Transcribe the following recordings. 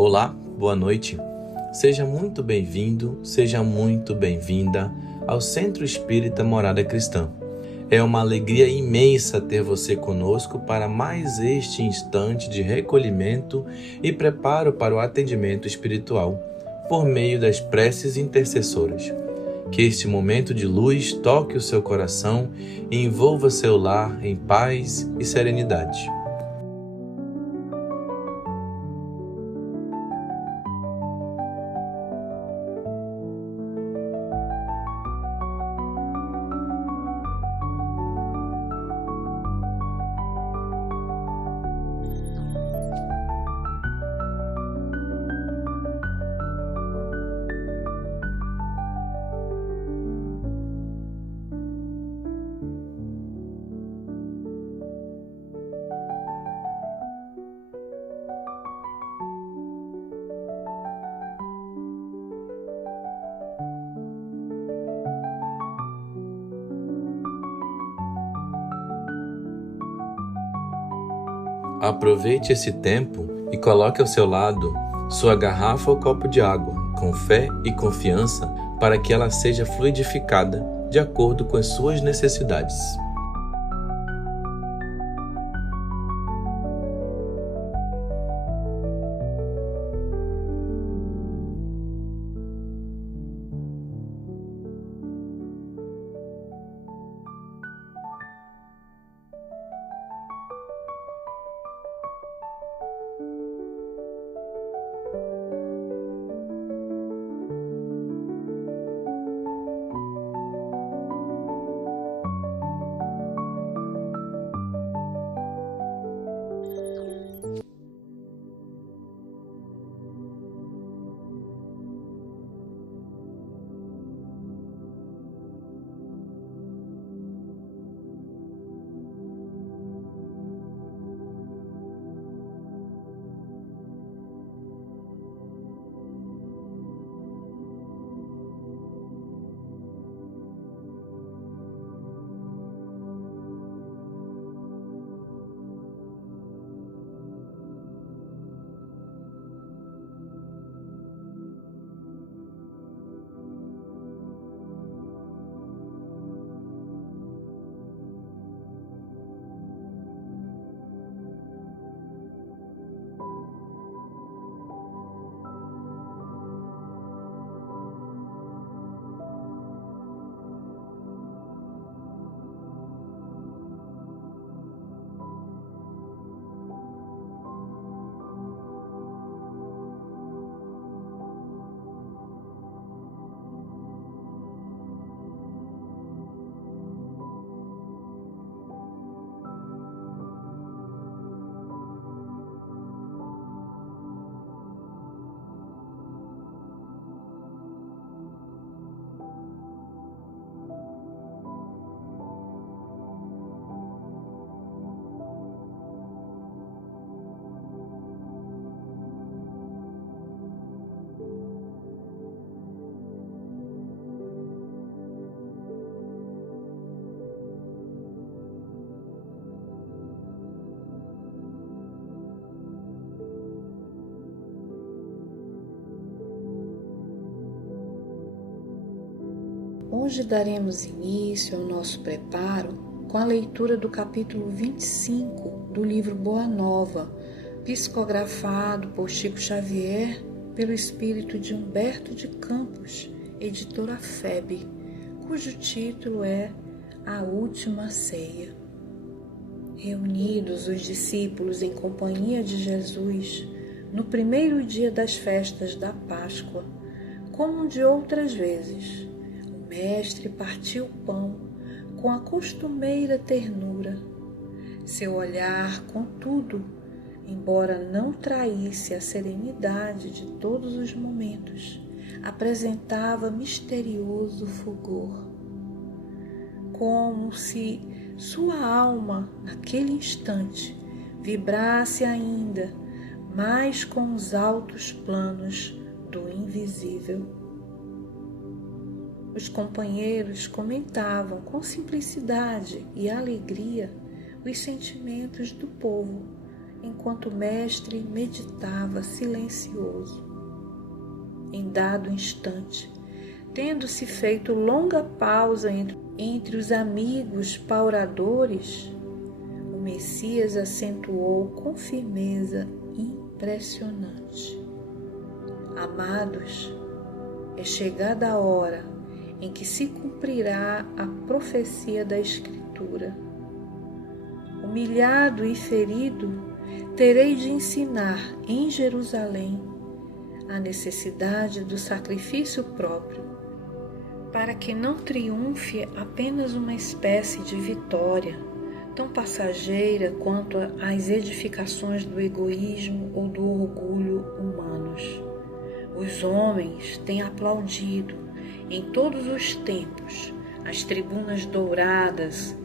Olá, boa noite. Seja muito bem-vindo, seja muito bem-vinda ao Centro Espírita Morada Cristã. É uma alegria imensa ter você conosco para mais este instante de recolhimento e preparo para o atendimento espiritual, por meio das preces intercessoras. Que este momento de luz toque o seu coração e envolva seu lar em paz e serenidade. Aproveite esse tempo e coloque ao seu lado sua garrafa ou copo de água, com fé e confiança, para que ela seja fluidificada de acordo com as suas necessidades. Hoje daremos início ao nosso preparo com a leitura do capítulo 25 do livro Boa Nova, psicografado por Chico Xavier pelo espírito de Humberto de Campos, editora FEB, cujo título é A Última Ceia. Reunidos os discípulos em companhia de Jesus, no primeiro dia das festas da Páscoa, como de outras vezes, o mestre partiu o pão com a costumeira ternura. Seu olhar, contudo, embora não traísse a serenidade de todos os momentos, apresentava misterioso fulgor, como se sua alma, naquele instante, vibrasse ainda mais com os altos planos do invisível. Os companheiros comentavam com simplicidade e alegria os sentimentos do povo enquanto o mestre meditava silencioso. Em dado instante, tendo-se feito longa pausa entre os amigos pauradores, o Messias acentuou com firmeza impressionante: Amados, é chegada a hora em que se cumprirá a profecia da Escritura. Humilhado e ferido, terei de ensinar em Jerusalém a necessidade do sacrifício próprio, para que não triunfe apenas uma espécie de vitória, tão passageira quanto as edificações do egoísmo ou do orgulho humanos. Os homens têm aplaudido em todos os tempos as tribunas douradas,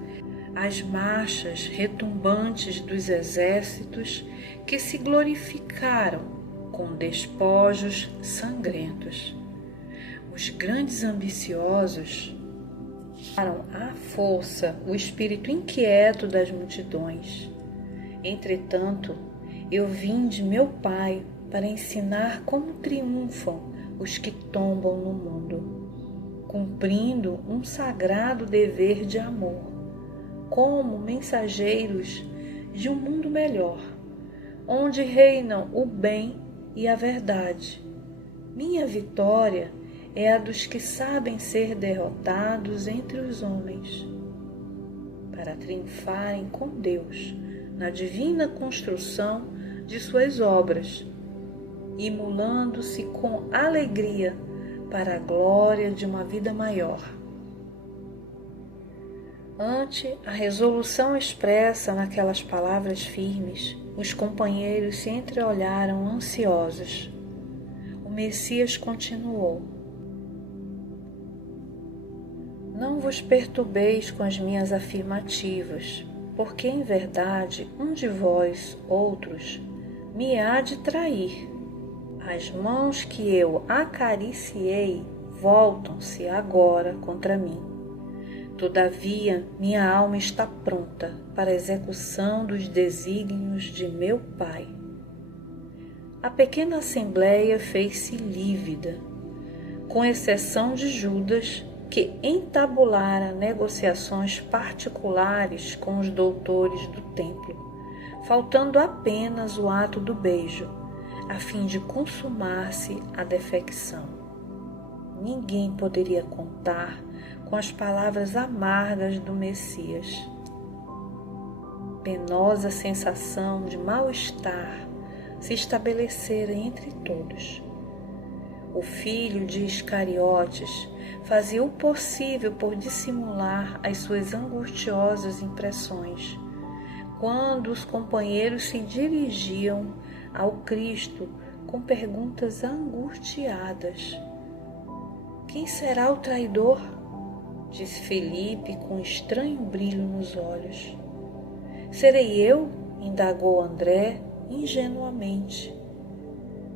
as marchas retumbantes dos exércitos que se glorificaram com despojos sangrentos. Os grandes ambiciosos daram à força o espírito inquieto das multidões. Entretanto, eu vim de meu Pai para ensinar como triunfam os que tombam no mundo, cumprindo um sagrado dever de amor, como mensageiros de um mundo melhor, onde reinam o bem e a verdade. Minha vitória é a dos que sabem ser derrotados entre os homens, para triunfarem com Deus na divina construção de suas obras, imolando-se com alegria para a glória de uma vida maior. Ante a resolução expressa naquelas palavras firmes, os companheiros se entreolharam ansiosos. O Messias continuou: Não vos perturbeis com as minhas afirmativas, porque em verdade um de vós, outros, me há de trair. As mãos que eu acariciei voltam-se agora contra mim. Todavia, minha alma está pronta para a execução dos desígnios de meu Pai. A pequena assembleia fez-se lívida, com exceção de Judas, que entabulara negociações particulares com os doutores do templo, faltando apenas o ato do beijo, a fim de consumar-se a defecção. Ninguém poderia contar com as palavras amargas do Messias. Penosa sensação de mal-estar se estabelecera entre todos. O filho de Iscariotes fazia o possível por dissimular as suas angustiosas impressões, quando os companheiros se dirigiam ao Cristo com perguntas angustiadas. Quem será o traidor? Disse Felipe com estranho brilho nos olhos. Serei eu? Indagou André ingenuamente.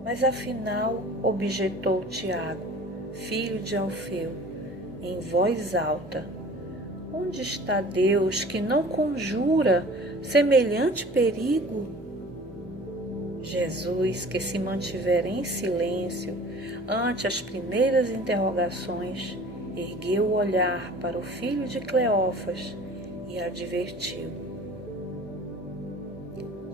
Mas afinal, objetou Tiago, filho de Alfeu, em voz alta: onde está Deus que não conjura semelhante perigo? Jesus, que se mantivera em silêncio ante as primeiras interrogações, ergueu o olhar para o filho de Cleófas e advertiu: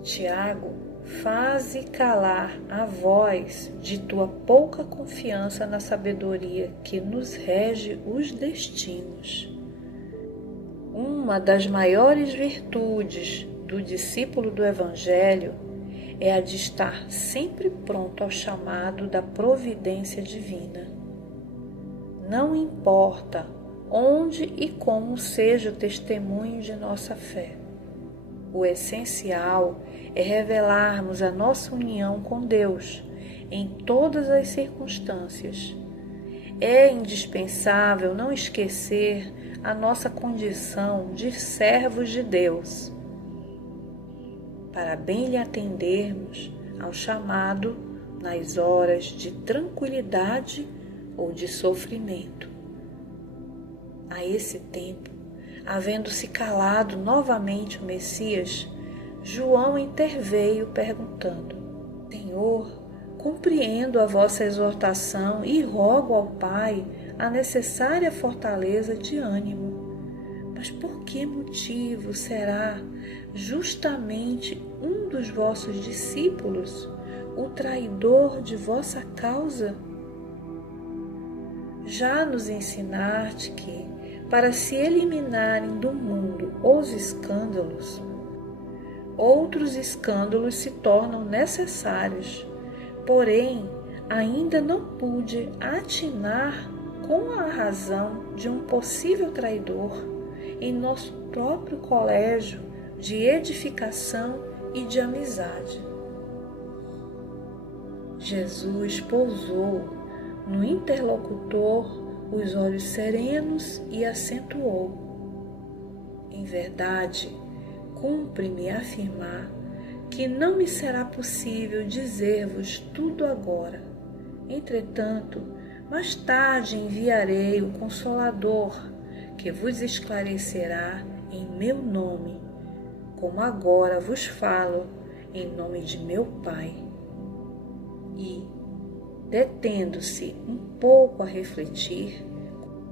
Tiago, faze calar a voz de tua pouca confiança na sabedoria que nos rege os destinos. Uma das maiores virtudes do discípulo do Evangelho é a de estar sempre pronto ao chamado da providência divina. Não importa onde e como seja o testemunho de nossa fé. O essencial é revelarmos a nossa união com Deus em todas as circunstâncias. É indispensável não esquecer a nossa condição de servos de Deus, para bem lhe atendermos ao chamado nas horas de tranquilidade ou de sofrimento. A esse tempo, havendo-se calado novamente o Messias, João interveio perguntando: Senhor, compreendo a vossa exortação e rogo ao Pai a necessária fortaleza de ânimo. Mas por que motivo será justamente um dos vossos discípulos o traidor de vossa causa? Já nos ensinaste que, para se eliminarem do mundo os escândalos, outros escândalos se tornam necessários. Porém, ainda não pude atinar com a razão de um possível traidor em nosso próprio colégio de edificação e de amizade. Jesus pousou no interlocutor os olhos serenos e acentuou: Em verdade, cumpre-me afirmar que não me será possível dizer-vos tudo agora. Entretanto, mais tarde enviarei o Consolador, que vos esclarecerá em meu nome, como agora vos falo em nome de meu Pai. E, detendo-se um pouco a refletir,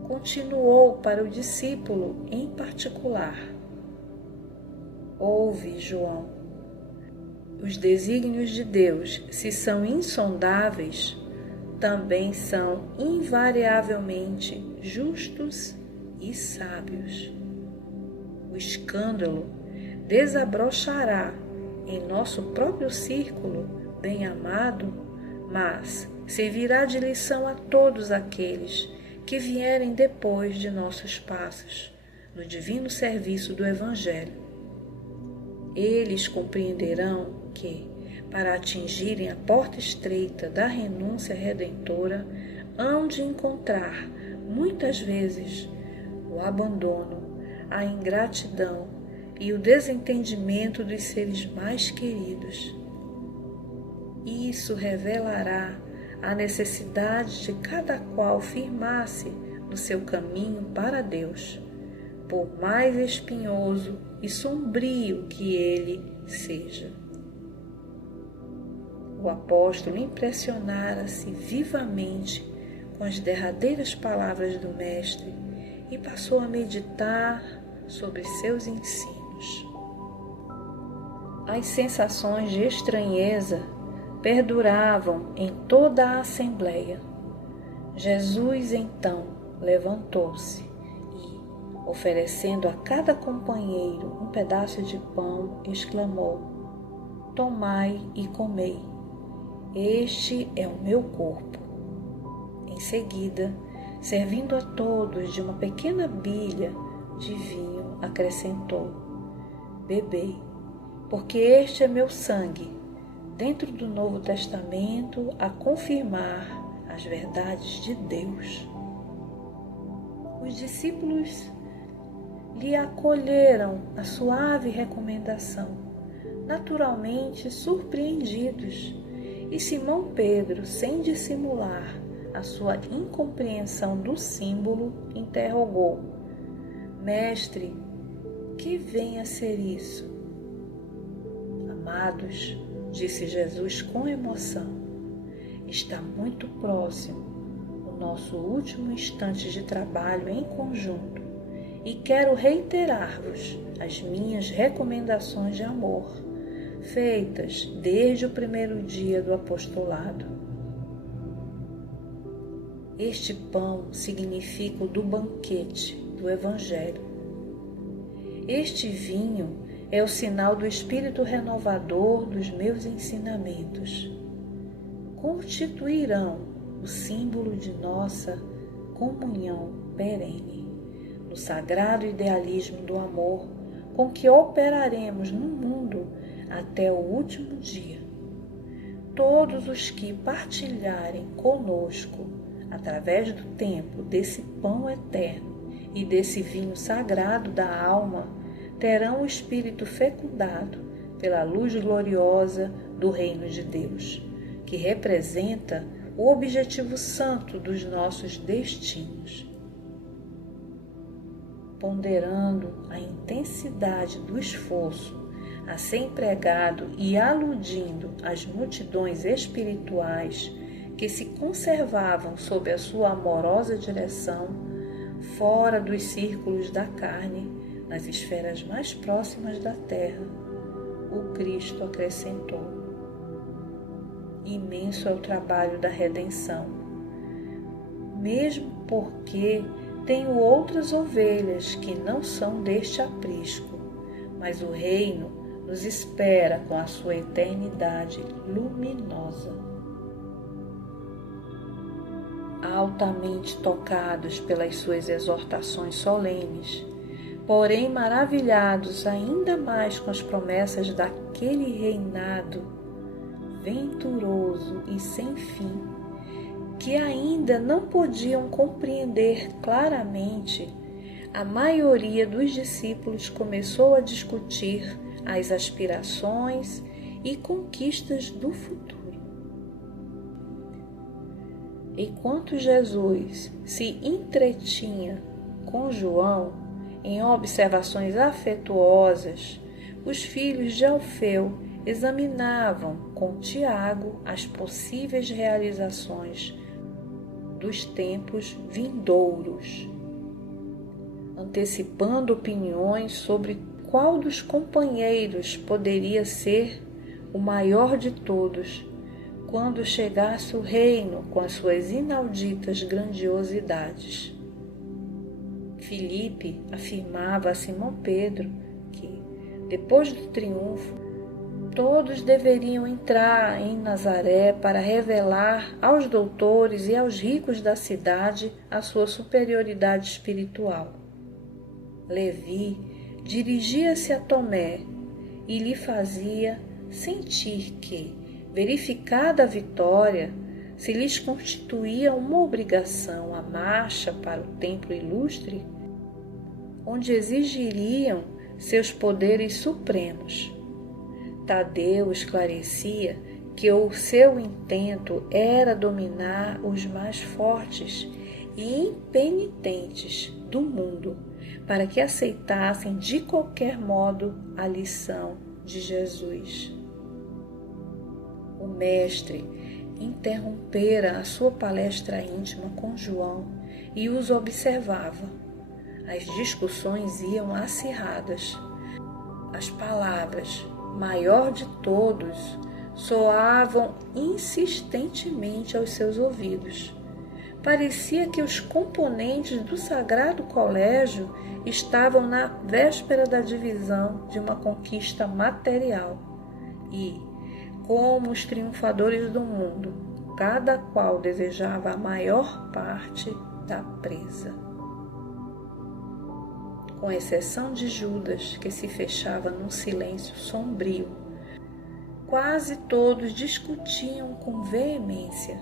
continuou para o discípulo em particular: Ouve, João, os desígnios de Deus, se são insondáveis, também são invariavelmente justos e sábios. O escândalo desabrochará em nosso próprio círculo bem-amado, mas servirá de lição a todos aqueles que vierem depois de nossos passos no divino serviço do Evangelho. Eles compreenderão que, para atingirem a porta estreita da renúncia redentora, hão de encontrar, muitas vezes, o abandono, a ingratidão e o desentendimento dos seres mais queridos. Isso revelará a necessidade de cada qual firmar-se no seu caminho para Deus, por mais espinhoso e sombrio que ele seja. O apóstolo impressionara-se vivamente com as derradeiras palavras do Mestre e passou a meditar sobre seus ensinos. As sensações de estranheza perduravam em toda a assembleia. Jesus, então, levantou-se e, oferecendo a cada companheiro um pedaço de pão, exclamou: Tomai e comei. Este é o meu corpo. Em seguida, servindo a todos de uma pequena bilha de vinho, acrescentou: Bebei, porque este é meu sangue, dentro do Novo Testamento, a confirmar as verdades de Deus. Os discípulos lhe acolheram a suave recomendação, naturalmente surpreendidos, e Simão Pedro, sem dissimular a sua incompreensão do símbolo, interrogou: Mestre, que vem a ser isso? Amados, disse Jesus com emoção, está muito próximo o nosso último instante de trabalho em conjunto e quero reiterar-vos as minhas recomendações de amor, feitas desde o primeiro dia do apostolado. Este pão significa o do banquete do Evangelho. Este vinho é o sinal do espírito renovador dos meus ensinamentos. Constituirão o símbolo de nossa comunhão perene, no sagrado idealismo do amor com que operaremos no mundo até o último dia. Todos os que partilharem conosco, através do tempo, desse pão eterno e desse vinho sagrado da alma, terão o espírito fecundado pela luz gloriosa do reino de Deus, que representa o objetivo santo dos nossos destinos. Ponderando a intensidade do esforço a ser empregado e aludindo às multidões espirituais que se conservavam sob a sua amorosa direção, fora dos círculos da carne, nas esferas mais próximas da terra, o Cristo acrescentou: imenso é o trabalho da redenção, mesmo porque tenho outras ovelhas que não são deste aprisco, mas o reino nos espera com a sua eternidade luminosa. Altamente tocados pelas suas exortações solenes, porém maravilhados ainda mais com as promessas daquele reinado venturoso e sem fim, que ainda não podiam compreender claramente, a maioria dos discípulos começou a discutir as aspirações e conquistas do futuro. Enquanto Jesus se entretinha com João em observações afetuosas, os filhos de Alfeu examinavam com Tiago as possíveis realizações dos tempos vindouros, antecipando opiniões sobre qual dos companheiros poderia ser o maior de todos quando chegasse o reino com as suas inauditas grandiosidades. Filipe afirmava a Simão Pedro que, depois do triunfo, todos deveriam entrar em Nazaré para revelar aos doutores e aos ricos da cidade a sua superioridade espiritual. Levi dirigia-se a Tomé e lhe fazia sentir que, verificada a vitória, se lhes constituía uma obrigação a marcha para o templo ilustre, onde exigiriam seus poderes supremos. Tadeu esclarecia que o seu intento era dominar os mais fortes e impenitentes do mundo, para que aceitassem de qualquer modo a lição de Jesus. O mestre interrompera a sua palestra íntima com João e os observava. As discussões iam acirradas. As palavras "maior de todos" soavam insistentemente aos seus ouvidos. Parecia que os componentes do Sagrado Colégio estavam na véspera da divisão de uma conquista material e, como os triunfadores do mundo, cada qual desejava a maior parte da presa. Com exceção de Judas, que se fechava num silêncio sombrio, quase todos discutiam com veemência.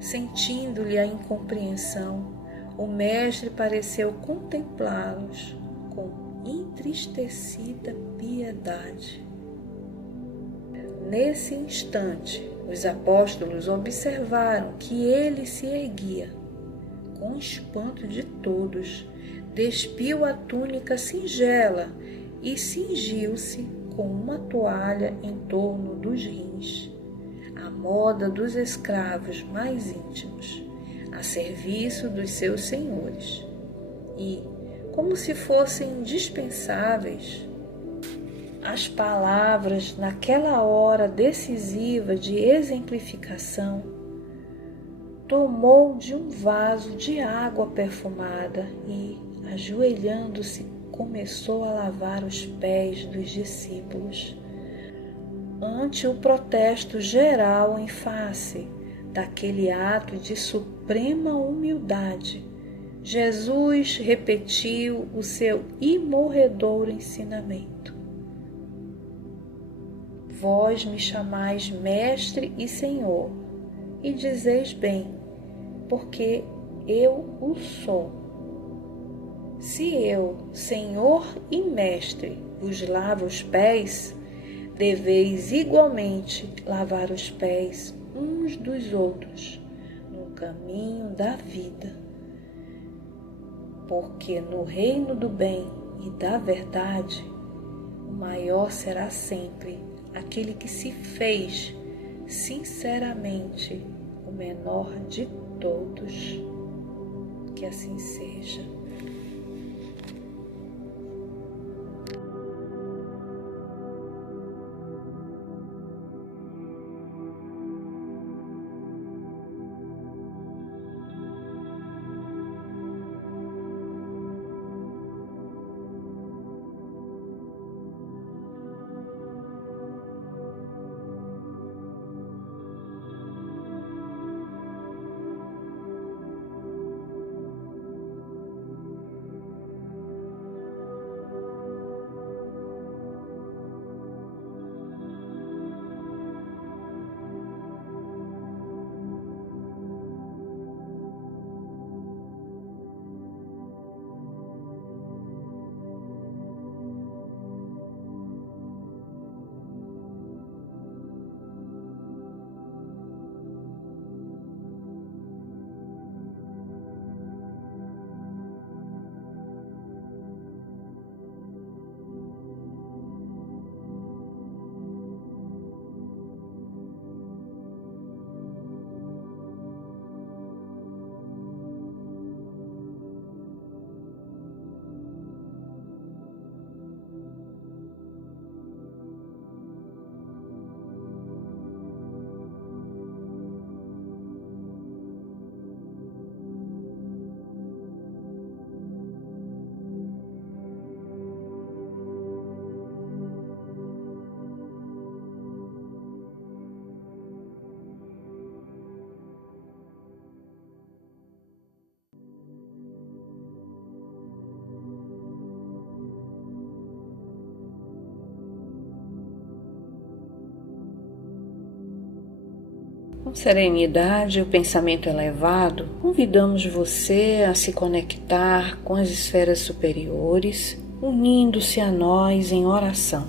Sentindo-lhe a incompreensão, o mestre pareceu contemplá-los com entristecida piedade. Nesse instante, os apóstolos observaram que ele se erguia. Com espanto de todos, despiu a túnica singela e cingiu-se com uma toalha em torno dos rins, à moda dos escravos mais íntimos, a serviço dos seus senhores. E, como se fossem indispensáveis, as palavras, naquela hora decisiva de exemplificação, tomou de um vaso de água perfumada e, ajoelhando-se, começou a lavar os pés dos discípulos, ante o protesto geral em face daquele ato de suprema humildade. Jesus repetiu o seu imorredouro ensinamento: Vós me chamais Mestre e Senhor, e dizeis bem, porque eu o sou. Se eu, Senhor e Mestre, vos lavo os pés, deveis igualmente lavar os pés uns dos outros no caminho da vida. Porque no reino do bem e da verdade, o maior será sempre aquele que se fez sinceramente o menor de todos. Que assim seja. Com serenidade e o pensamento elevado, convidamos você a se conectar com as esferas superiores, unindo-se a nós em oração.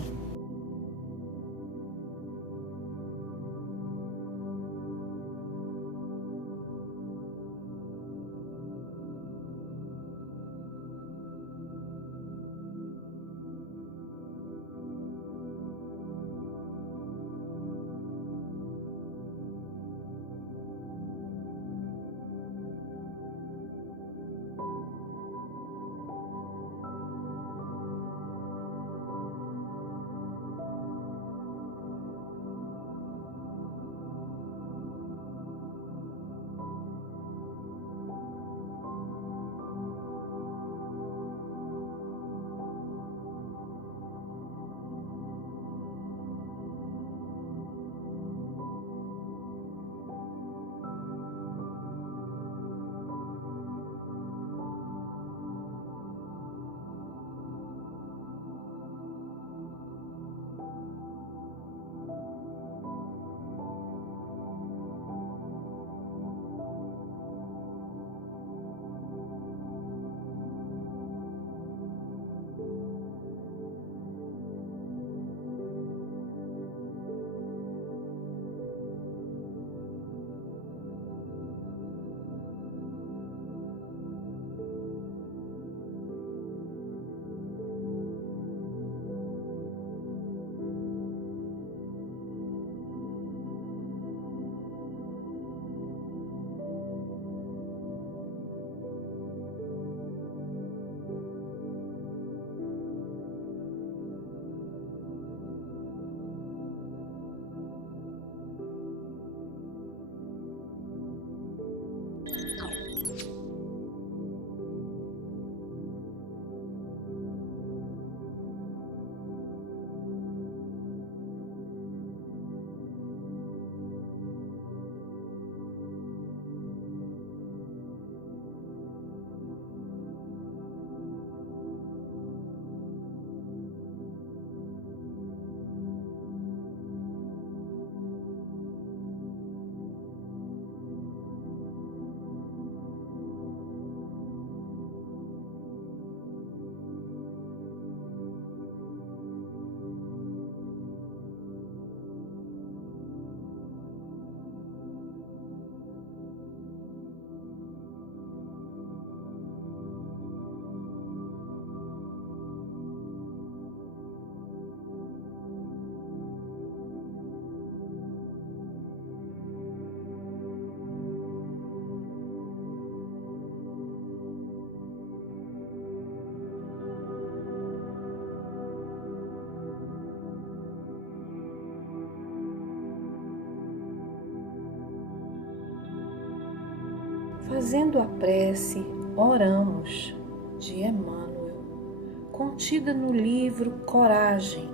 Fazendo a prece, oramos de Emmanuel, contida no livro Coragem,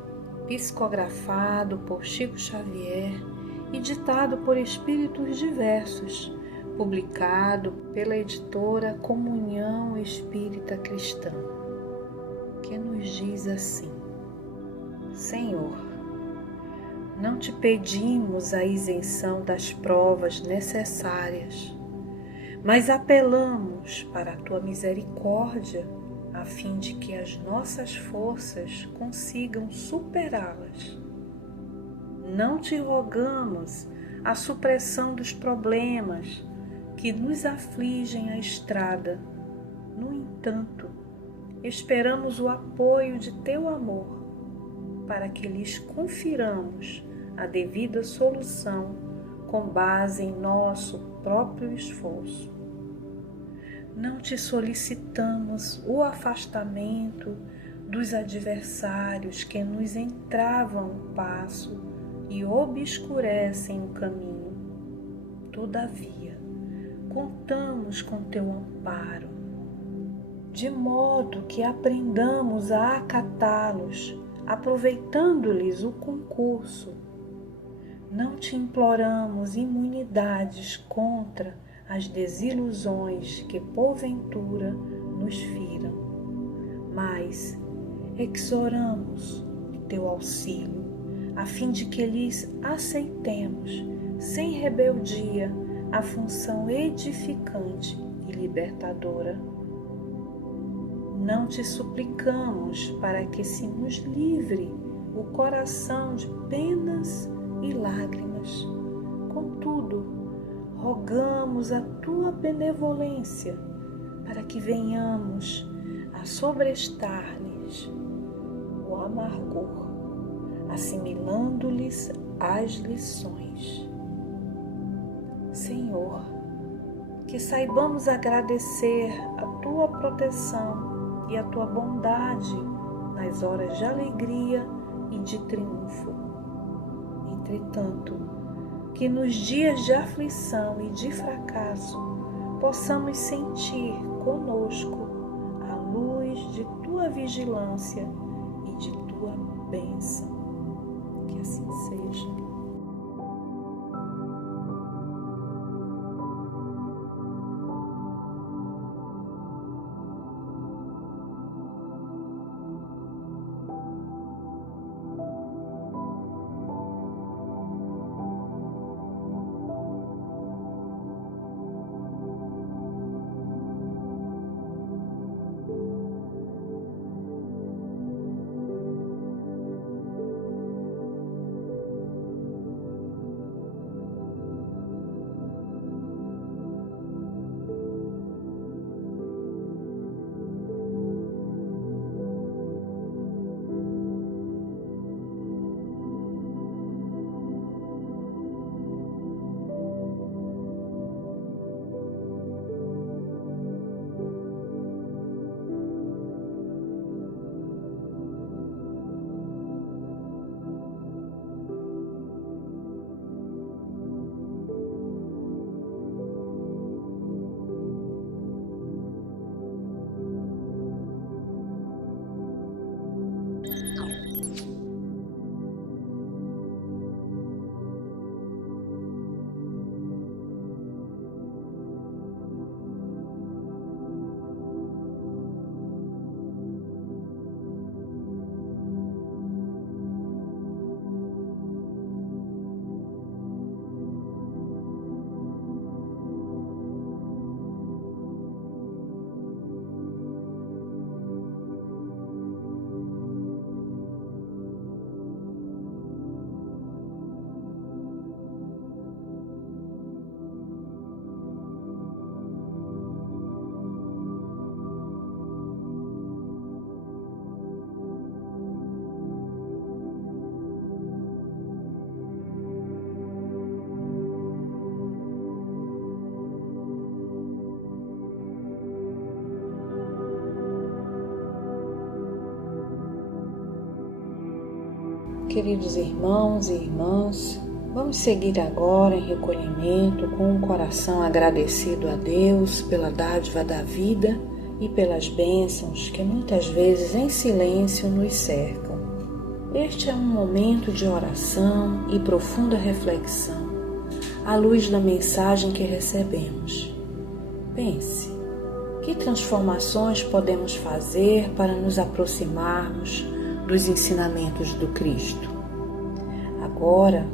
psicografado por Chico Xavier e ditado por espíritos diversos, publicado pela editora Comunhão Espírita Cristã, que nos diz assim: Senhor, não te pedimos a isenção das provas necessárias, mas apelamos para a tua misericórdia, a fim de que as nossas forças consigam superá-las. Não te rogamos a supressão dos problemas que nos afligem a estrada. No entanto, esperamos o apoio de teu amor, para que lhes confiramos a devida solução com base em nosso próprio esforço. Não te solicitamos o afastamento dos adversários que nos entravam o passo e obscurecem o caminho. Todavia, contamos com teu amparo, de modo que aprendamos a acatá-los, aproveitando-lhes o concurso. Não te imploramos imunidades contra as desilusões que porventura nos firam, mas exoramos teu auxílio, a fim de que lhes aceitemos, sem rebeldia, a função edificante e libertadora. Não te suplicamos para que se nos livre o coração de penas e lágrimas. Contudo, rogamos a tua benevolência para que venhamos a sobrestar-lhes o amargor, assimilando-lhes as lições. Senhor, que saibamos agradecer a tua proteção e a tua bondade nas horas de alegria e de triunfo. Entretanto, que nos dias de aflição e de fracasso possamos sentir conosco a luz de tua vigilância e de tua bênção. Que assim seja. Queridos irmãos e irmãs, Vamos seguir agora em recolhimento com um coração agradecido a Deus pela dádiva da vida e pelas bênçãos que muitas vezes em silêncio nos cercam. Este é um momento de oração e profunda reflexão à luz da mensagem que recebemos. Pense, que transformações podemos fazer para nos aproximarmos dos ensinamentos do Cristo? Agora,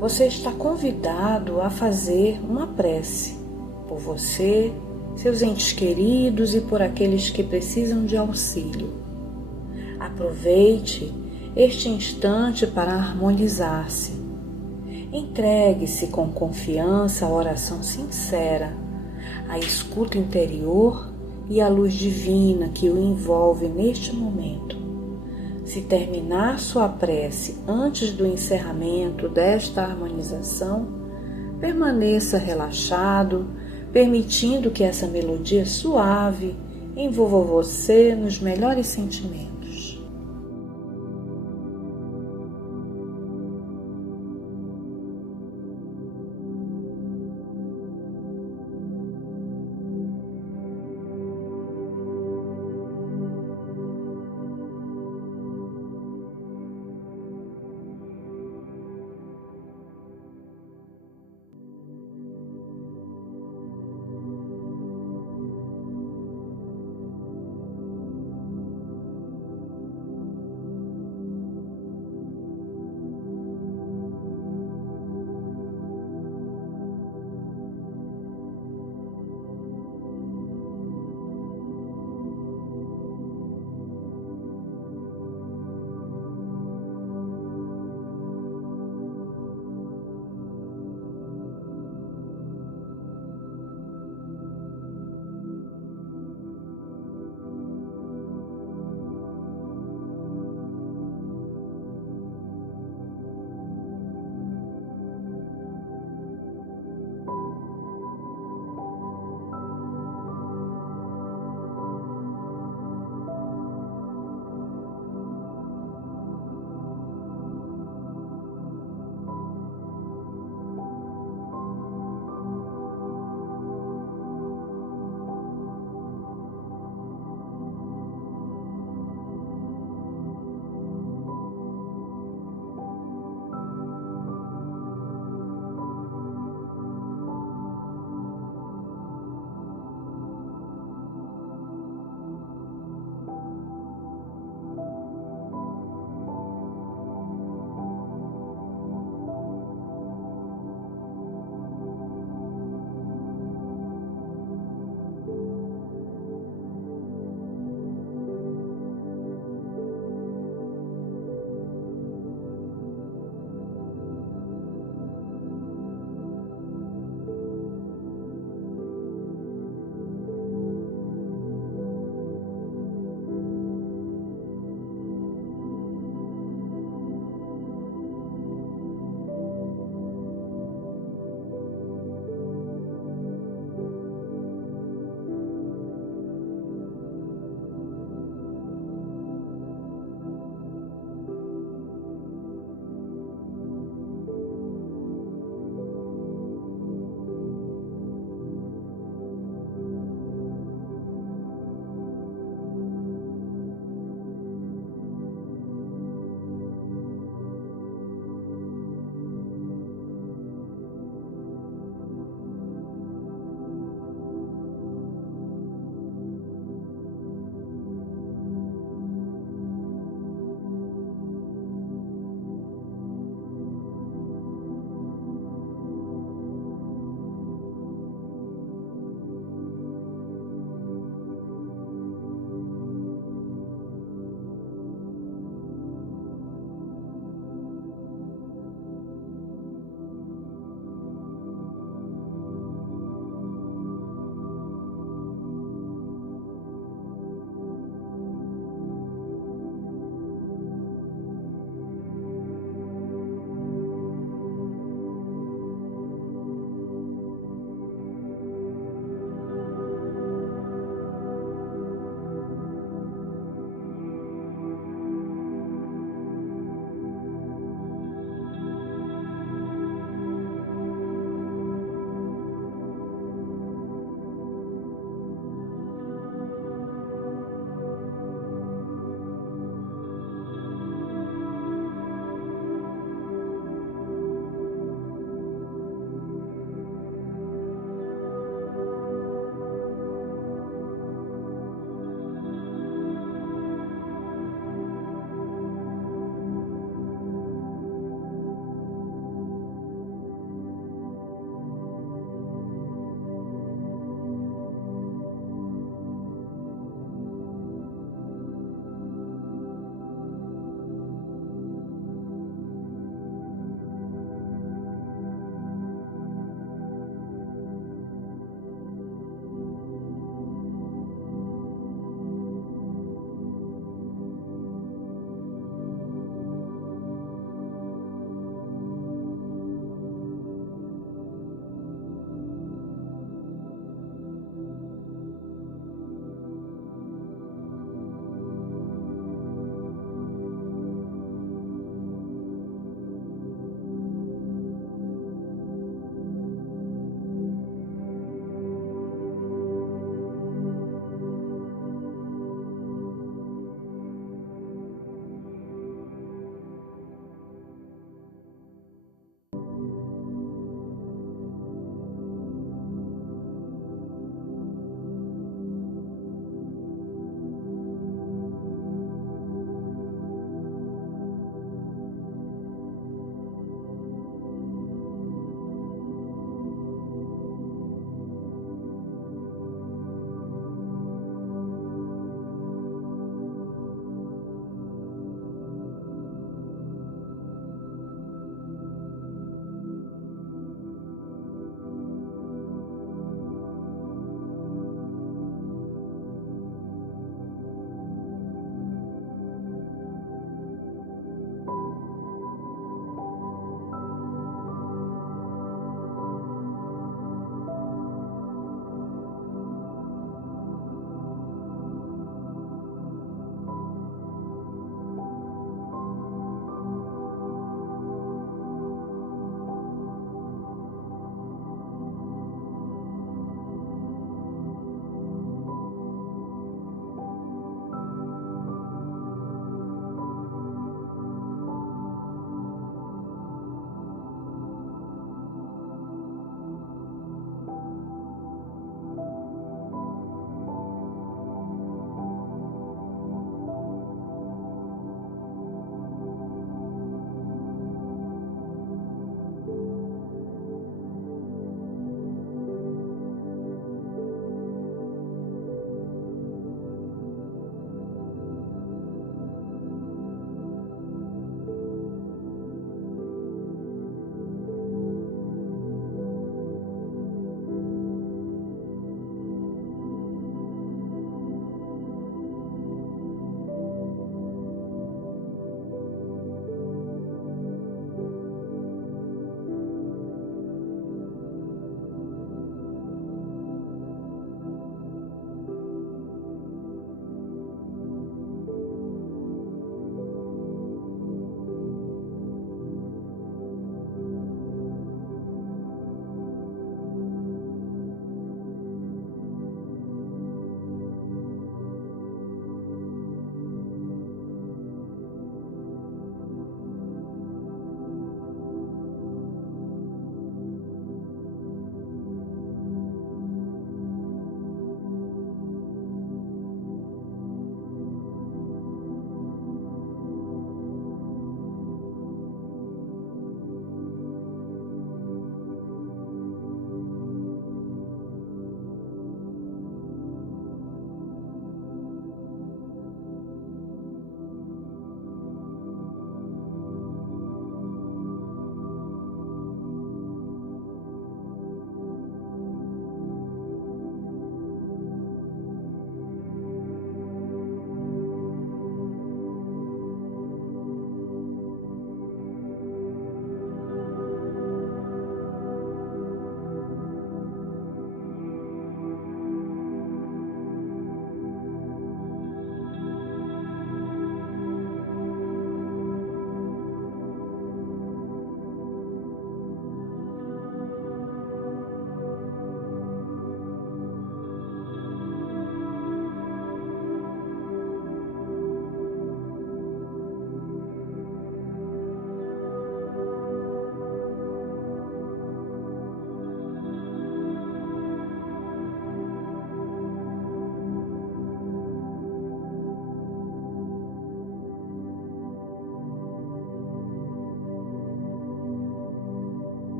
você está convidado a fazer uma prece por você, seus entes queridos e por aqueles que precisam de auxílio. Aproveite este instante para harmonizar-se. Entregue-se com confiança à oração sincera, à escuta interior e à luz divina que o envolve neste momento. Se terminar sua prece antes do encerramento desta harmonização, permaneça relaxado, permitindo que essa melodia suave envolva você nos melhores sentimentos.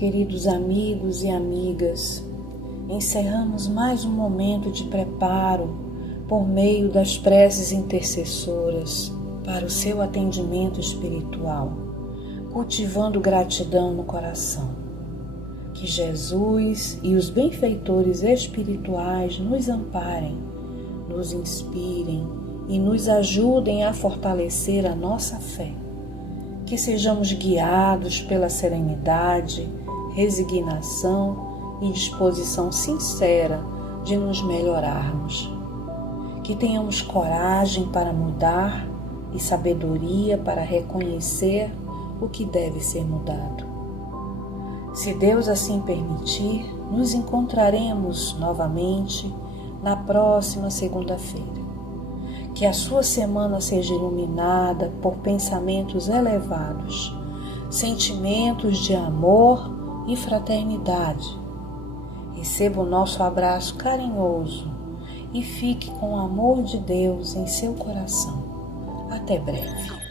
Queridos amigos e amigas, encerramos mais um momento de preparo por meio das preces intercessoras para o seu atendimento espiritual, cultivando gratidão no coração. Que Jesus e os benfeitores espirituais nos amparem, nos inspirem e nos ajudem a fortalecer a nossa fé. Que sejamos guiados pela serenidade, resignação e disposição sincera de nos melhorarmos. Que tenhamos coragem para mudar e sabedoria para reconhecer o que deve ser mudado. Se Deus assim permitir, nos encontraremos novamente na próxima segunda-feira. Que a sua semana seja iluminada por pensamentos elevados, sentimentos de amor e fraternidade. Receba o nosso abraço carinhoso e fique com o amor de Deus em seu coração. Até breve.